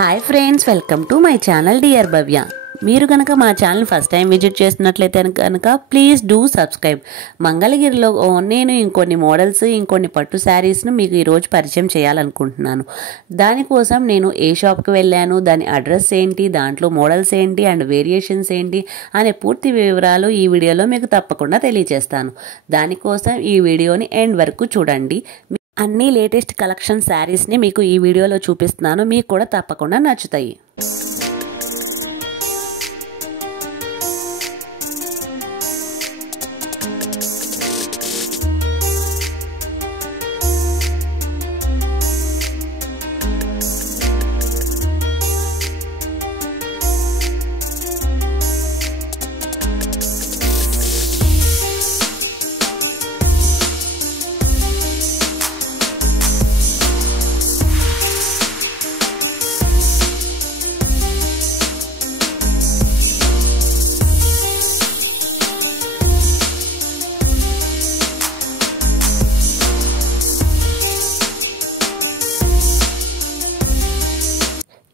Hi friends, welcome to my channel dear Bhavya. మీరు కనుక మా ఛానల్ ఫస్ట్ టైం విజిట్ చేస్తున్నట్లయితే కనుక ప్లీజ్ డూ సబ్స్క్రైబ్. మంగళగిరిలో నేను ఇంకొన్ని మోడల్స్, ఇంకొన్ని పట్టు శారీస్ను మీకు ఈరోజు పరిచయం చేయాలనుకుంటున్నాను. దానికోసం నేను ఏ షాప్కి వెళ్ళాను, దాని అడ్రస్ ఏంటి, దాంట్లో మోడల్స్ ఏంటి అండ్ వేరియేషన్స్ ఏంటి అనే పూర్తి వివరాలు ఈ వీడియోలో మీకు తప్పకుండా తెలియజేస్తాను. దానికోసం ఈ వీడియోని ఎండ్ వరకు చూడండి. అన్ని లేటెస్ట్ కలెక్షన్ శారీస్ని మీకు ఈ వీడియోలో చూపిస్తున్నాను. మీకు కూడా తప్పకుండా నచ్చుతాయి.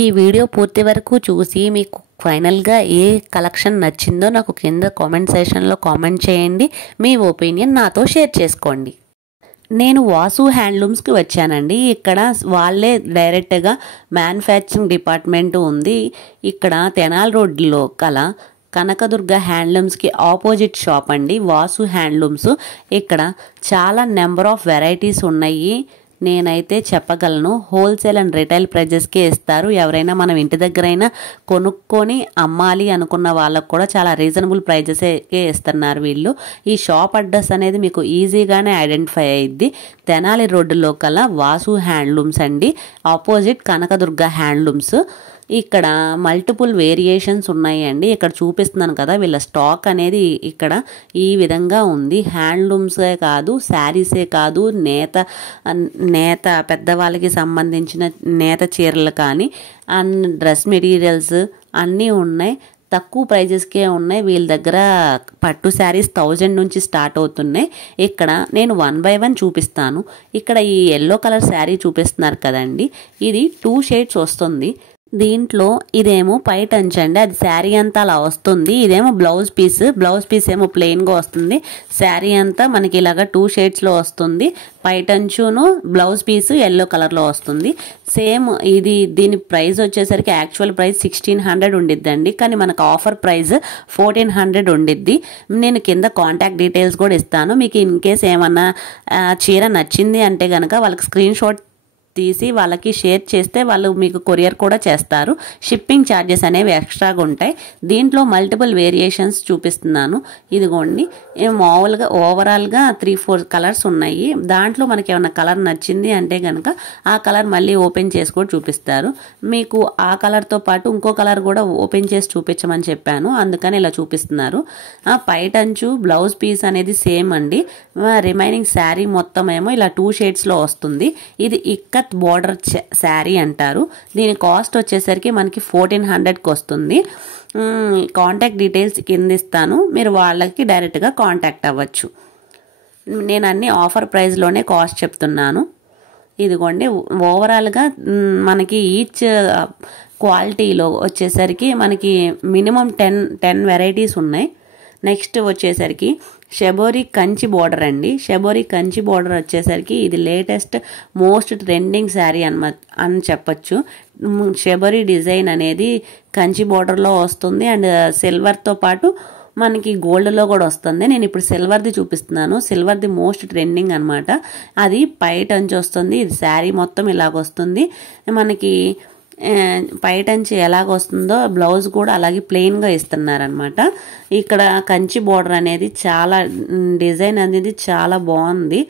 ఈ వీడియో పూర్తి వరకు చూసి మీకు ఫైనల్గా ఏ కలెక్షన్ నచ్చిందో నాకు కింద కామెంట్ సెక్షన్లో కామెంట్ చేయండి. మీ ఒపీనియన్ నాతో షేర్ చేసుకోండి. నేను వాసు హ్యాండ్లూమ్స్కి వచ్చానండి. ఇక్కడ వాళ్ళే డైరెక్ట్గా మ్యానుఫ్యాక్చరింగ్ డిపార్ట్మెంట్ ఉంది. ఇక్కడ తెనాలి రోడ్లో కల కనకదుర్గ హ్యాండ్లూమ్స్కి ఆపోజిట్ షాప్ అండి వాసు హ్యాండ్లూమ్స్. ఇక్కడ చాలా నెంబర్ ఆఫ్ వెరైటీస్ ఉన్నాయి. నేనైతే చెప్పగలను, హోల్సేల్ అండ్ రిటైల్ ప్రైజెస్కే ఇస్తారు. ఎవరైనా మనం ఇంటి దగ్గరైనా కొనుక్కొని అమ్మాలి అనుకున్న వాళ్ళకు కూడా చాలా రీజనబుల్ ప్రైజెస్కే ఇస్తున్నారు వీళ్ళు. ఈ షాప్ అడ్రస్ అనేది మీకు ఈజీగానే ఐడెంటిఫై అయ్యిద్ది. తెనాలి రోడ్డులో కల వాసు హ్యాండ్లూమ్స్ అండి, ఆపోజిట్ కనకదుర్గ హ్యాండ్లూమ్స్. ఇక్కడ మల్టిపుల్ వేరియేషన్స్ ఉన్నాయండి. ఇక్కడ చూపిస్తున్నాను కదా, వీళ్ళ స్టాక్ అనేది ఇక్కడ ఈ విధంగా ఉంది. హ్యాండ్లూమ్సే కాదు, శారీసే కాదు, నేత పెద్దవాళ్ళకి సంబంధించిన నేత చీరలు కానీ అండ్ డ్రెస్ మెటీరియల్స్ అన్నీ ఉన్నాయి. తక్కువ ప్రైజెస్కే ఉన్నాయి. వీళ్ళ దగ్గర పట్టు శారీస్ 1000 నుంచి స్టార్ట్ అవుతున్నాయి. ఇక్కడ నేను 1 by 1 చూపిస్తాను. ఇక్కడ ఈ ఎల్లో కలర్ శారీ చూపిస్తున్నారు కదండి, ఇది 2 షేడ్స్ వస్తుంది. దీంట్లో ఇదేమో పైట అంచండి, అది శారీ అంతా అలా వస్తుంది. ఇదేమో బ్లౌజ్ పీస్ ఏమో ప్లెయిన్గా వస్తుంది. శారీ అంతా మనకి ఇలాగా 2 షేడ్స్లో వస్తుంది. పైటంచును బ్లౌజ్ పీస్ ఎల్లో కలర్లో వస్తుంది. సేమ్ దీని ప్రైస్ వచ్చేసరికి యాక్చువల్ ప్రైస్ 1600 ఉండిద్దండి, కానీ మనకు ఆఫర్ ప్రైస్ 1400 ఉండిద్ది. నేను కింద కాంటాక్ట్ డీటెయిల్స్ కూడా ఇస్తాను. మీకు ఇన్ కేస్ ఏమన్నా చీర నచ్చింది అంటే కనుక వాళ్ళకి స్క్రీన్ షాట్ తీసి వాళ్ళకి షేర్ చేస్తే వాళ్ళు మీకు కొరియర్ కూడా చేస్తారు. షిప్పింగ్ ఛార్జెస్ అనేవి ఎక్స్ట్రాగా ఉంటాయి. దీంట్లో మల్టిపుల్ వేరియేషన్స్ చూపిస్తున్నాను. ఇదిగోండి, మామూలుగా ఓవరాల్గా 3-4 కలర్స్ ఉన్నాయి. దాంట్లో మనకి ఏమైనా కలర్ నచ్చింది అంటే కనుక ఆ కలర్ మళ్ళీ ఓపెన్ చేసి కూడా చూపిస్తారు. మీకు ఆ కలర్తో పాటు ఇంకో కలర్ కూడా ఓపెన్ చేసి చూపించమని చెప్పాను, అందుకని ఇలా చూపిస్తున్నారు. పైటంచు బ్లౌజ్ పీస్ అనేది సేమ్ అండి. రిమైనింగ్ శారీ మొత్తం ఏమో ఇలా 2 షేడ్స్లో వస్తుంది. ఇది ఇక్కత్ బోర్డర్ శారీ అంటారు. దీని కాస్ట్ వచ్చేసరికి మనకి 1400కి వస్తుంది. కాంటాక్ట్ డీటెయిల్స్ కింద ఇస్తాను, మీరు వాళ్ళకి డైరెక్ట్గా కాంటాక్ట్ అవ్వచ్చు. నేను అన్ని ఆఫర్ ప్రైస్లోనే కాస్ట్ చెప్తున్నాను. ఇదిగోండి, ఓవరాల్గా మనకి ఈచ్ క్వాలిటీలో వచ్చేసరికి మనకి మినిమం 10 వెరైటీస్ ఉన్నాయి. నెక్స్ట్ వచ్చేసరికి షబోరి కంచి బోర్డర్ అండి. షబోరి కంచి బోర్డర్ వచ్చేసరికి ఇది లేటెస్ట్ మోస్ట్ ట్రెండింగ్ శారీ అని చెప్పచ్చు. షబోరి డిజైన్ అనేది కంచి బోర్డర్లో వస్తుంది అండ్ సిల్వర్తో పాటు మనకి గోల్డ్లో కూడా వస్తుంది. నేను ఇప్పుడు సిల్వర్ది చూపిస్తున్నాను. సిల్వర్ది మోస్ట్ ట్రెండింగ్ అనమాట. అది పైటంచి వస్తుంది. ఇది శారీ మొత్తం ఇలాగొస్తుంది. మనకి పైటంచి ఎలాగొస్తుందో బ్లౌజ్ కూడా అలాగే ప్లెయిన్గా ఇస్తున్నారనమాట. ఇక్కడ కంచి బోర్డర్ అనేది చాలా డిజైన్ అనేది చాలా బాగుంది.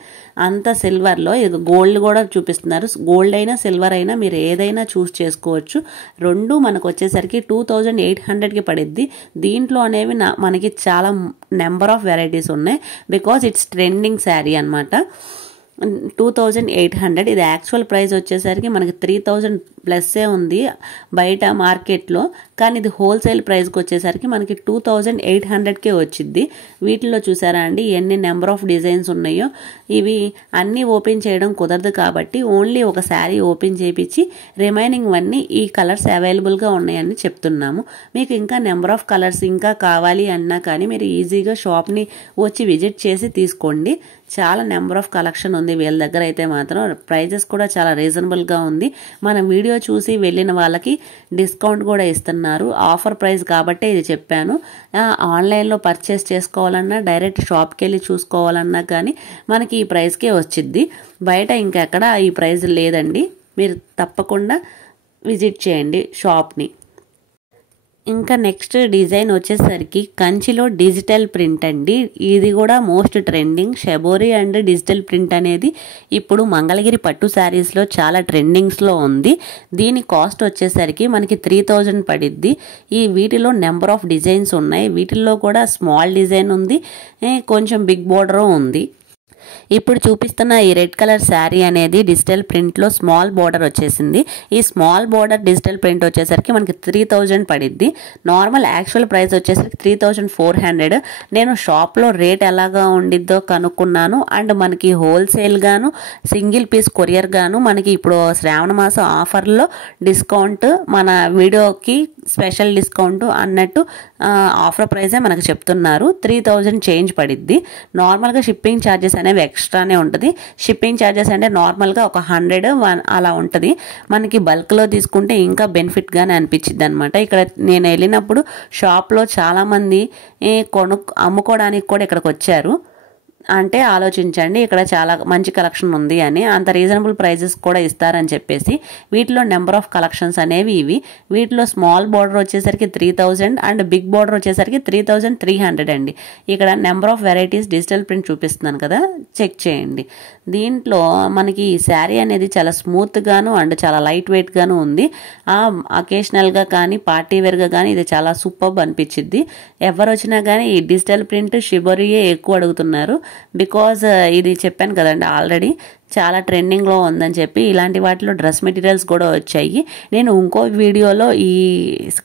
అంతా సిల్వర్లో, ఇది గోల్డ్ కూడా చూపిస్తున్నారు. గోల్డ్ అయినా సిల్వర్ అయినా మీరు ఏదైనా చూస్ చేసుకోవచ్చు. రెండు మనకు వచ్చేసరికి 2800కి పడిద్ది. దీంట్లో అనేవి మనకి చాలా నెంబర్ ఆఫ్ వెరైటీస్ ఉన్నాయి, బికాజ్ ఇట్స్ ట్రెండింగ్ శారీ అనమాట. 2800. ఇది యాక్చువల్ ప్రైస్ వచ్చేసరికి మనకి 3000 ప్లస్సే ఉంది బయట మార్కెట్లో, కానీ ఇది హోల్సేల్ ప్రైస్కి వచ్చేసరికి మనకి 2800కే వచ్చింది. వీటిలో చూసారా అండి ఎన్ని నెంబర్ ఆఫ్ డిజైన్స్ ఉన్నాయో. ఇవి అన్నీ ఓపెన్ చేయడం కుదరదు కాబట్టి ఓన్లీ ఒక శారీ ఓపెన్ చేయించి రిమైనింగ్ అన్నీ ఈ కలర్స్ అవైలబుల్గా ఉన్నాయని చెప్తున్నాము. మీకు ఇంకా నెంబర్ ఆఫ్ కలర్స్ ఇంకా కావాలి అన్నా కానీ మీరు ఈజీగా షాప్ని వచ్చి విజిట్ చేసి తీసుకోండి. చాలా నెంబర్ ఆఫ్ కలెక్షన్ ఉంది వీళ్ళ దగ్గర అయితే మాత్రం. ప్రైజెస్ కూడా చాలా రీజనబుల్గా ఉంది. మనం వీడియో చూసి వెళ్ళిన వాళ్ళకి డిస్కౌంట్ కూడా ఇస్తున్నారు. ఆఫర్ ప్రైస్ కాబట్టే ఇది చెప్పాను. ఆన్లైన్లో పర్చేస్ చేసుకోవాలన్నా డైరెక్ట్ షాప్కి వెళ్ళి చూసుకోవాలన్నా కానీ మనకి ఈ ప్రైస్కే వచ్చిద్ది. బయట ఇంకెక్కడ ఈ ప్రైస్ లేదండి. మీరు తప్పకుండా విజిట్ చేయండి షాప్ని. ఇంకా నెక్స్ట్ డిజైన్ వచ్చేసరికి కంచిలో డిజిటల్ ప్రింట్ అండి. ఇది కూడా most trending. Shibori and digital print అనేది ఇప్పుడు మంగళగిరి పట్టు శారీస్లో చాలా ట్రెండింగ్స్లో ఉంది. దీని కాస్ట్ వచ్చేసరికి మనకి 3000 పడిద్ది. వీటిలో నెంబర్ ఆఫ్ డిజైన్స్ ఉన్నాయి. వీటిల్లో కూడా స్మాల్ డిజైన్ ఉంది, కొంచెం బిగ్ బోర్డర్ ఉంది. ఇప్పుడు చూపిస్తున్న ఈ రెడ్ కలర్ శారీ అనేది డిజిటల్ ప్రింట్లో స్మాల్ బోర్డర్ వచ్చేసింది. ఈ స్మాల్ బోర్డర్ డిజిటల్ ప్రింట్ వచ్చేసరికి మనకి 3000 పడిద్ది. నార్మల్ యాక్చువల్ ప్రైస్ వచ్చేసరికి 3400. నేను షాప్లో రేట్ ఎలాగా ఉండిద్దో కనుక్కున్నాను. అండ్ మనకి హోల్సేల్ గాను సింగిల్ పీస్ కొరియర్ గాను మనకి ఇప్పుడు శ్రావణ మాసం ఆఫర్లో డిస్కౌంట్, మన వీడియోకి స్పెషల్ డిస్కౌంట్ అన్నట్టు ఆఫర్ ప్రైజే మనకు చెప్తున్నారు. 3000 చేంజ్ పడిద్ది. నార్మల్గా షిప్పింగ్ ఛార్జెస్ అనేవి ఎక్స్ట్రానే ఉంటుంది. షిప్పింగ్ ఛార్జెస్ అంటే నార్మల్గా ఒక 100 అలా ఉంటుంది. మనకి బల్క్లో తీసుకుంటే ఇంకా బెనిఫిట్గానే అనిపించింది అనమాట. ఇక్కడ నేను వెళ్ళినప్పుడు షాప్లో చాలామంది అమ్ముకోవడానికి కూడా ఇక్కడికి వచ్చారు. అంటే ఆలోచించండి, ఇక్కడ చాలా మంచి కలెక్షన్ ఉంది అని, అంత రీజనబుల్ ప్రైజెస్ కూడా ఇస్తారని చెప్పేసి. వీటిలో నెంబర్ ఆఫ్ కలెక్షన్స్ అనేవి ఇవి. వీటిలో స్మాల్ బార్డర్ వచ్చేసరికి 3000 అండ్ బిగ్ బార్డర్ వచ్చేసరికి 3300 అండి. ఇక్కడ number of varieties digital print చూపిస్తున్నాను కదా, చెక్ చేయండి. దీంట్లో మనకి ఈ శారీ అనేది చాలా స్మూత్గాను అండ్ చాలా లైట్ వెయిట్గాను ఉంది. అకేషనల్గా కానీ పార్టీ వేర్గా కానీ ఇది చాలా సూపర్బ్ అనిపించింది. ఎవరు వచ్చినా కానీ ఈ డిజిటల్ ప్రింట్ షిబోరియే ఎక్కువ అడుగుతున్నారు. బికాజ్ ఇది చెప్పాను కదండి ఆల్రెడీ చాలా ట్రెండింగ్లో ఉందని చెప్పి. ఇలాంటి వాటిలో డ్రెస్ మెటీరియల్స్ కూడా వచ్చాయి. నేను ఇంకో వీడియోలో ఈ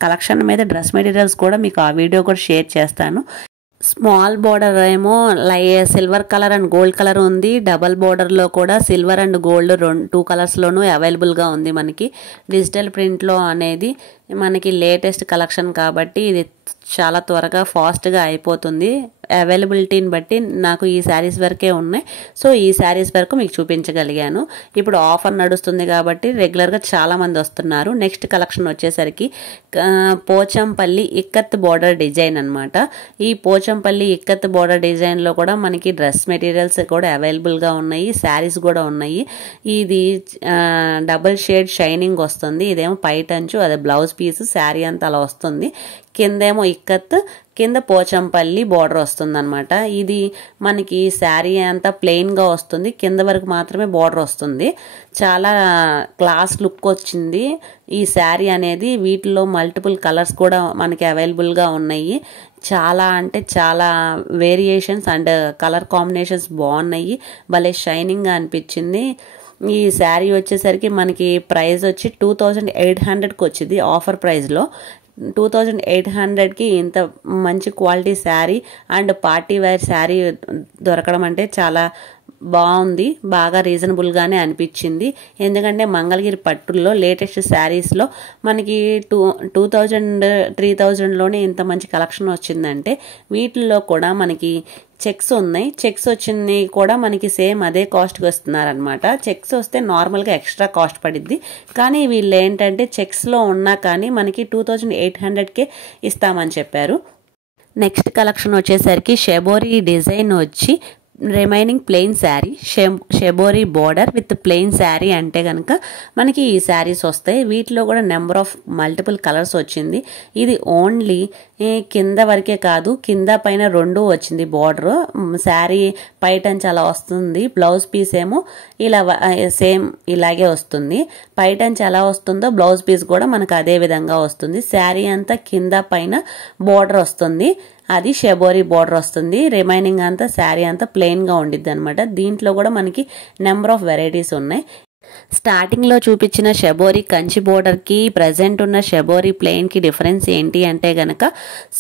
కలెక్షన్ మీద డ్రెస్ మెటీరియల్స్ కూడా మీకు ఆ వీడియో కూడా షేర్ చేస్తాను. స్మాల్ బోర్డర్ ఏమో silver colour and gold colour ఉంది. డబల్ బోర్డర్లో కూడా సిల్వర్ అండ్ గోల్డ్ 2 కలర్స్లోనూ అవైలబుల్గా ఉంది. మనకి డిజిటల్ ప్రింట్లో అనేది మనకి లేటెస్ట్ కలెక్షన్ కాబట్టి ఇది చాలా త్వరగా ఫాస్ట్గా అయిపోతుంది. అవైలబిలిటీని బట్టి నాకు ఈ శారీస్ వరకే ఉన్నాయి. సో ఈ శారీస్ వరకు మీకు చూపించగలిగాను. ఇప్పుడు ఆఫర్ నడుస్తుంది కాబట్టి రెగ్యులర్గా చాలామంది వస్తున్నారు. నెక్స్ట్ కలెక్షన్ వచ్చేసరికి పోచంపల్లి ఇక్కత్ బోర్డర్ డిజైన్ అనమాట. ఈ పోచంపల్లి ఇక్కత్ బోర్డర్ డిజైన్లో కూడా మనకి డ్రెస్ మెటీరియల్స్ కూడా అవైలబుల్గా ఉన్నాయి, శారీస్ కూడా ఉన్నాయి. ఇది డబుల్ షేడ్ షైనింగ్ వస్తుంది. ఇదేమో పైటంచు, అదే బ్లౌజ్ పీస్, శారీ అంతా అలా వస్తుంది. కిందేమో ఇక్కత్, కింద పోచంపల్లి బోర్డర్ వస్తుంది అనమాట. ఇది మనకి శారీ అంతా ప్లెయిన్గా వస్తుంది, కింద వరకు మాత్రమే బోర్డర్ వస్తుంది. చాలా క్లాస్ లుక్ వచ్చింది ఈ శారీ అనేది. వీటిలో మల్టిపుల్ కలర్స్ కూడా మనకి అవైలబుల్గా ఉన్నాయి. చాలా అంటే చాలా వేరియేషన్స్ అండ్ కలర్ కాంబినేషన్స్ బాగున్నాయి. భలే షైనింగ్గా అనిపించింది. ఈ శారీ వచ్చేసరికి మనకి ప్రైస్ వచ్చి 2800కి వచ్చింది ఆఫర్ ప్రైస్లో. 2800కి ఇంత మంచి quality sari and party wear sari దొరకడం అంటే చాలా బాగుంది. బాగా రీజనబుల్గానే అనిపించింది. ఎందుకంటే మంగళగిరి పట్టుల్లో లేటెస్ట్ శారీస్లో మనకి 2000-3000లోనే ఇంత మంచి కలెక్షన్ వచ్చిందంటే వీటిల్లో కూడా మనకి చెక్స్ ఉన్నాయి. చెక్స్ వచ్చింది కూడా మనకి సేమ్ అదే కాస్ట్కి వస్తున్నారనమాట. చెక్స్ వస్తే నార్మల్గా ఎక్స్ట్రా కాస్ట్ పడిద్ది, కానీ వీళ్ళు ఏంటంటే చెక్స్లో ఉన్నా కానీ మనకి 2800కే ఇస్తామని చెప్పారు. నెక్స్ట్ కలెక్షన్ వచ్చేసరికి షెబోరి డిజైన్ వచ్చి remaining plain sari, shibori border with plain sari అంటే కనుక మనకి ఈ శారీస్ వస్తాయి. వీటిలో కూడా నెంబర్ ఆఫ్ మల్టిపుల్ కలర్స్ వచ్చింది. ఇది ఓన్లీ కింద వరకే కాదు, కింద పైన రెండు వచ్చింది బార్డర్. శారీ పైటంచి అలా వస్తుంది, బ్లౌజ్ పీస్ ఏమో ఇలా సేమ్ ఇలాగే వస్తుంది. పైటంచి ఎలా వస్తుందో బ్లౌజ్ పీస్ కూడా మనకు అదే విధంగా వస్తుంది. శారీ అంతా కింద పైన బార్డర్ వస్తుంది, అది షెబోరీ బార్డర్ వస్తుంది. రిమైనింగ్ అంతా శారీ అంతా ప్లెయిన్గా ఉండిద్ది అనమాట. దీంట్లో కూడా మనకి నెంబర్ ఆఫ్ వెరైటీస్ ఉన్నాయి. స్టార్టింగ్లో చూపించిన షెబోరీ కంచి బోర్డర్కి ప్రజెంట్ ఉన్న షెబోరీ ప్లెయిన్కి డిఫరెన్స్ ఏంటి అంటే గనక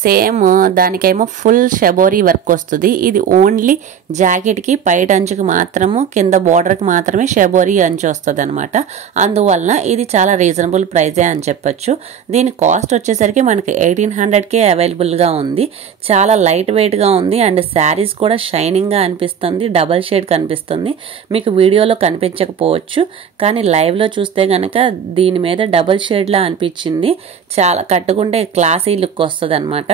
సేమ్ దానికేమో ఫుల్ షెబోరీ వర్క్ వస్తుంది. ఇది ఓన్లీ జాకెట్కి పైట అంచుకి మాత్రము, కింద బోర్డర్కి మాత్రమే షెబోరీ అంచు వస్తుంది అనమాట. అందువలన ఇది చాలా రీజనబుల్ ప్రైజే అని చెప్పొచ్చు. దీని కాస్ట్ వచ్చేసరికి మనకి 1800కే అవైలబుల్గా ఉంది. చాలా లైట్ వెయిట్గా ఉంది అండ్ శారీస్ కూడా షైనింగ్గా అనిపిస్తుంది, డబల్ షేడ్ కనిపిస్తుంది. మీకు వీడియోలో కనిపించకపోవచ్చు, కానీ లైవ్లో చూస్తే గనక దీని మీద డబుల్ షేడ్లా అనిపించింది. చాలా కట్టుకుంటే క్లాసీ లుక్ వస్తుంది అనమాట.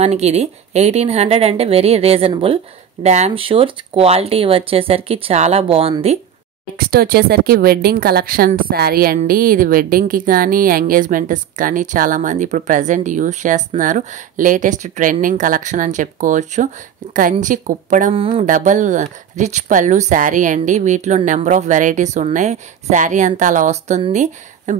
మనకి ఇది 1800 అంటే very reasonable. Damn sure quality వచ్చేసరికి చాలా బాగుంది. నెక్స్ట్ వచ్చేసరికి వెడ్డింగ్ కలెక్షన్ శారీ అండి. ఇది వెడ్డింగ్కి కానీ ఎంగేజ్మెంట్స్ కానీ చాలామంది ఇప్పుడు ప్రజెంట్ యూజ్ చేస్తున్నారు. లేటెస్ట్ ట్రెండింగ్ కలెక్షన్ అని చెప్పుకోవచ్చు. కంచి కుప్పడం డబల్ రిచ్ పళ్ళు శారీ అండి. వీటిలో నెంబర్ ఆఫ్ వెరైటీస్ ఉన్నాయి. శారీ అంతా అలా వస్తుంది.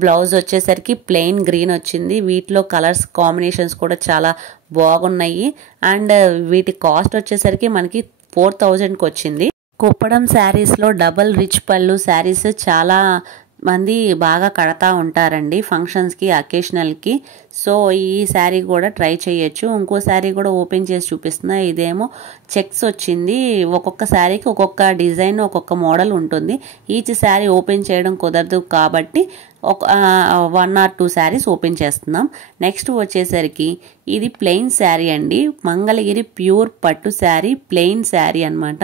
బ్లౌజ్ వచ్చేసరికి ప్లెయిన్ గ్రీన్ వచ్చింది. వీటిలో కలర్స్ కాంబినేషన్స్ కూడా చాలా బాగున్నాయి. అండ్ వీటి కాస్ట్ వచ్చేసరికి మనకి 4000కి వచ్చింది. కుప్పడం శారీస్లో డబల్ రిచ్ పళ్ళు శారీస్ చాలా మంది బాగా కడతా ఉంటారండి ఫంక్షన్స్కి, అకేషనల్కి. సో ఈ శారీ కూడా ట్రై చేయొచ్చు. ఇంకో శారీ కూడా ఓపెన్ చేసి చూపిస్తున్నా. ఇదేమో చెక్స్ వచ్చింది. ఒక్కొక్క శారీకి ఒక్కొక్క డిజైన్, ఒక్కొక్క మోడల్ ఉంటుంది. ఈచ్ శారీ ఓపెన్ చేయడం కుదరదు కాబట్టి 1 or 2 శారీస్ ఓపెన్ చేస్తున్నాం. నెక్స్ట్ వచ్చేసరికి ఇది ప్లెయిన్ శారీ అండి. మంగళగిరి ప్యూర్ పట్టు శారీ, ప్లెయిన్ శారీ అనమాట.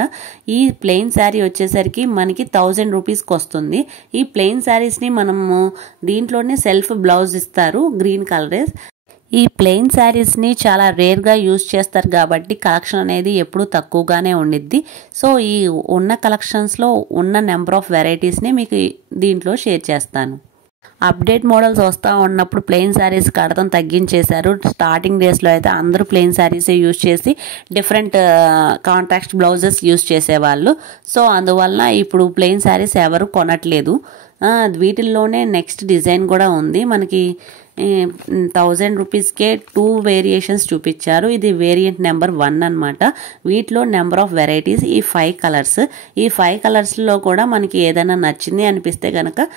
ఈ ప్లెయిన్ శారీ వచ్చేసరికి మనకి 1000 రూపీస్కి వస్తుంది. ఈ ప్లెయిన్ శారీస్ని మనము దీంట్లోనే సెల్ఫ్ బ్లౌజ్ ఇస్తారు, గ్రీన్ కలర్. ఈ ప్లెయిన్ శారీస్ని చాలా రేర్గా యూజ్ చేస్తారు కాబట్టి కలెక్షన్ అనేది ఎప్పుడూ తక్కువగానే ఉండిద్ది. సో ఈ ఉన్న కలెక్షన్స్లో ఉన్న నెంబర్ ఆఫ్ వెరైటీస్ని మీకు దీంట్లో షేర్ చేస్తాను. అప్డేట్ మోడల్స్ వస్తూ ఉన్నప్పుడు ప్లెయిన్ శారీస్ కడతం తగ్గించేశారు. స్టార్టింగ్ డేస్లో అయితే అందరూ ప్లెయిన్ శారీసే యూజ్ చేసి డిఫరెంట్ కాంట్రాక్ట్ బ్లౌజెస్ యూజ్ చేసేవాళ్ళు. సో అందువలన ఇప్పుడు ప్లెయిన్ శారీస్ ఎవరు కొనట్లేదు. వీటిల్లోనే నెక్స్ట్ డిజైన్ కూడా ఉంది. మనకి 1000 రూపీస్కే 2 వేరియేషన్స్ చూపించారు. ఇది వేరియంట్ నెంబర్ 1 అనమాట. వీటిలో నెంబర్ ఆఫ్ వెరైటీస్ ఈ 5 కలర్స్. ఈ 5 కలర్స్లో కూడా మనకి ఏదైనా నచ్చింది అనిపిస్తే కనుక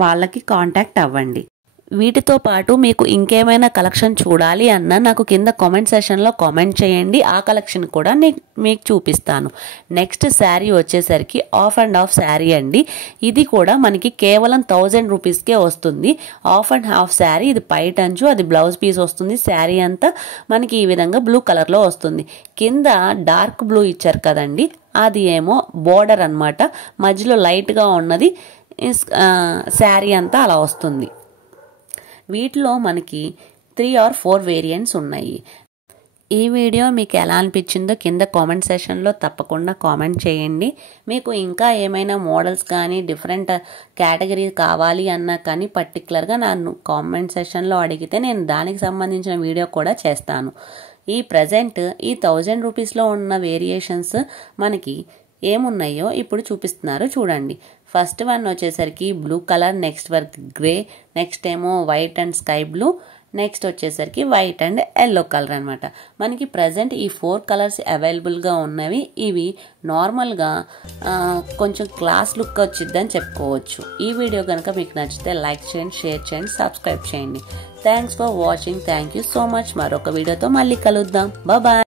వాళ్ళకి కాంటాక్ట్ అవ్వండి. వీటితో పాటు మీకు ఇంకేమైనా కలెక్షన్ చూడాలి అన్నా నాకు కింద కామెంట్ సెషన్లో కామెంట్ చేయండి. ఆ కలెక్షన్ కూడా మీకు చూపిస్తాను. నెక్స్ట్ శారీ వచ్చేసరికి ఆఫ్ అండ్ హాఫ్ శారీ అండి. ఇది కూడా మనకి కేవలం 1000 రూపీస్కే వస్తుంది. Of and half sari. ఇది పైటంచు, అది బ్లౌజ్ పీస్ వస్తుంది. శారీ అంతా మనకి ఈ విధంగా బ్లూ కలర్లో వస్తుంది. కింద డార్క్ బ్లూ ఇచ్చారు కదండి, అది ఏమో బోర్డర్ అనమాట. మధ్యలో లైట్గా ఉన్నది శారీ అంతా అలా వస్తుంది. వీటిలో మనకి 3 or 4 వేరియంట్స్ ఉన్నాయి. ఈ వీడియో మీకు ఎలా అనిపించిందో కింద కామెంట్ సెషన్లో తప్పకుండా కామెంట్ చేయండి. మీకు ఇంకా ఏమైనా మోడల్స్ కానీ డిఫరెంట్ కేటగిరీ కావాలి అన్నా కానీ పర్టికులర్గా నన్ను కామెంట్ సెషన్లో అడిగితే నేను దానికి సంబంధించిన వీడియో కూడా చేస్తాను. ఈ ప్రజెంట్ ఈ 1000 రూపీస్లో ఉన్న వేరియేషన్స్ మనకి ఏమున్నాయో ఇప్పుడు చూపిస్తున్నారు చూడండి. ఫస్ట్ వన్ వచ్చేసరికి blue colour, next work grey, next ఏమో white and sky blue, next వచ్చేసరికి వైట్ అండ్ ఎల్లో కలర్ అనమాట. మనకి ప్రజెంట్ ఈ 4 కలర్స్ అవైలబుల్గా ఉన్నవి. ఇవి నార్మల్గా కొంచెం క్లాస్ లుక్ వచ్చిద్దని చెప్పుకోవచ్చు. ఈ వీడియో కనుక మీకు నచ్చితే లైక్ చేయండి, షేర్ చేయండి, సబ్స్క్రైబ్ చేయండి. Thanks for watching. Thank you so much. మరొక వీడియోతో మళ్ళీ కలుద్దాం. బాయ్.